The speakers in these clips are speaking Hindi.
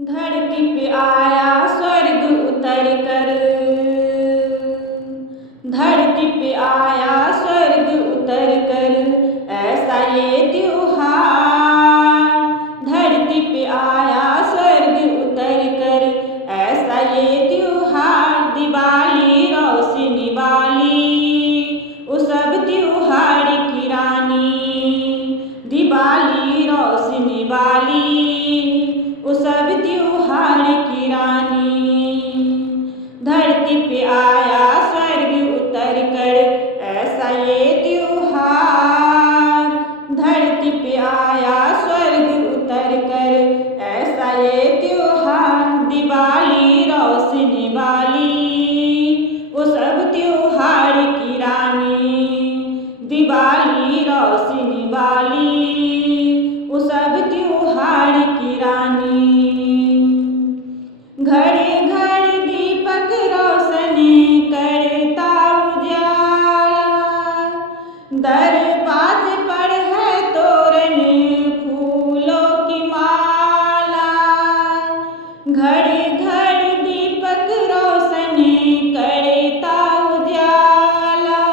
धरती पे आया स्वर्ग उतर कर, धरती पे आया स्वर्ग उतर कर, ऐसा ये त्योहार। धरती पे आया स्वर्ग उतर कर, ऐसा ये त्योहार। दिवाली रोशनी वाली वो सब त्योहार की रानी, दिवाली रोशनी वाली वो सब त्योहार की रानी। धरती पे आया स्वर्ग उतर कर, ऐसा ये त्योहार। धरती पे आया स्वर्ग उतर कर, ऐसा ये त्योहार। दिवाली रोशनी वाली वो सब त्योहार की रानी, दिवाली रोशनी वाली वो सब त्योहार की रानी। घड़ी घड़ी दीपक रोशनी करता उजाला, दरवाजे पर है तोरण फूलों की माला। घड़ी घड़ी दीपक रोशनी करता उजाला,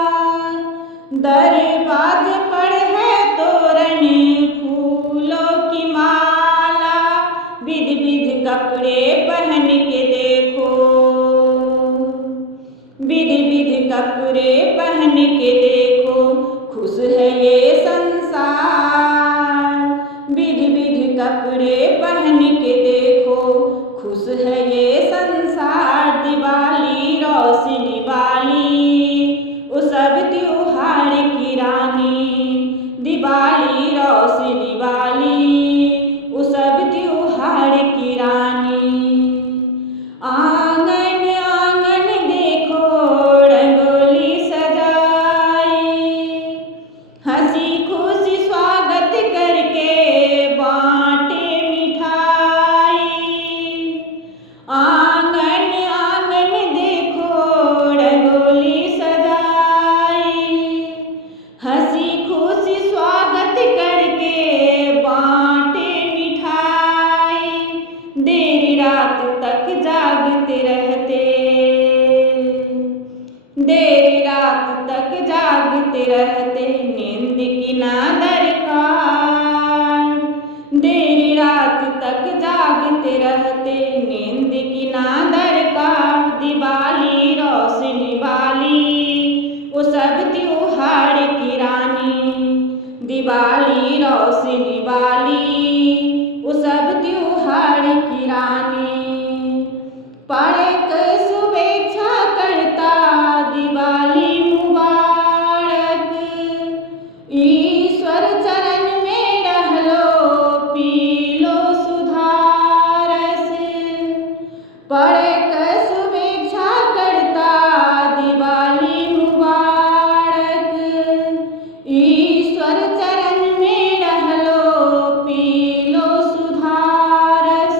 दरवाजे पर है तोरण फूलों की माला। विध विध कपड़े पहन के देखो, विध विध कपड़े पहन के देखो, खुश है ये संसार। विध विध कपड़े पहन के देखो, खुश है ये संसार। दिवाली रोशनी वाली वो सब त्योहार की रानी, दिवाली रोशनी वाली वो सब त्योहार की रानी। आंगन आंगन देखो रंगोली सजाई, हंसी खुशी स्वागत करके बांटे मिठाई। आंगन आंगन देखो रंगोली सजाई, हंसी खुशी स्वागत करके बांटे मिठाई। देर रात तक जागते रहते, देर रात तक जागते रहते, नींद की ना दरकार। देर रात तक जागते रहते, नींद की ना दरकार। दिवाली रोशनी वाली वो सब त्योहार की रानी, दिवाली रोशनी वाली वो सब त्योहार की रानी। पढ़ कर शुभेच्छा करता दिवाली मुबारक, ईश्वर चरण में रह लो पी लो सुधारस। पढ़ कर शुभेच्छा करता दिवाली मुबारक, ईश्वर चरण में रह लो पी लो सुधारस।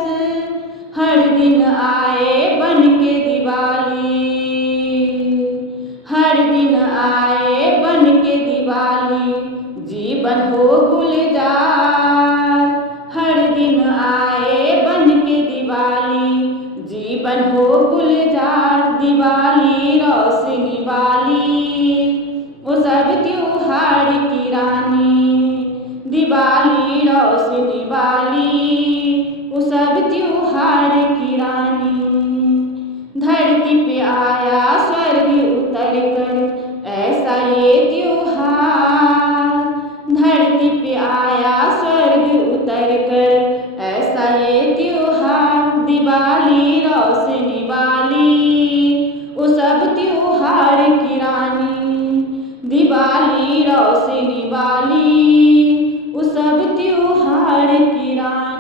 हर दिन आए बन के दिवाली, हर दिन आए बन के दिवाली, जीवन हो गुलजार। हर दिन आए बन के दिवाली, जीवन हो गुलजार। दिवाली रोशनी वाली वो सब त्योहार की रानी, दिवाली रोशनी वाली वो सब त्योहार की रानी। धरती पे आया स्वर्ग उतर कर, ऐसा ये त्योहार। धरती पे आया स्वर्ग उतर कर, ऐसा ये त्योहार। दिवाली रोशनी वाली वो सब त्योहार की रानी, दिवाली रोशनी वाली वो सब त्योहार की रानी।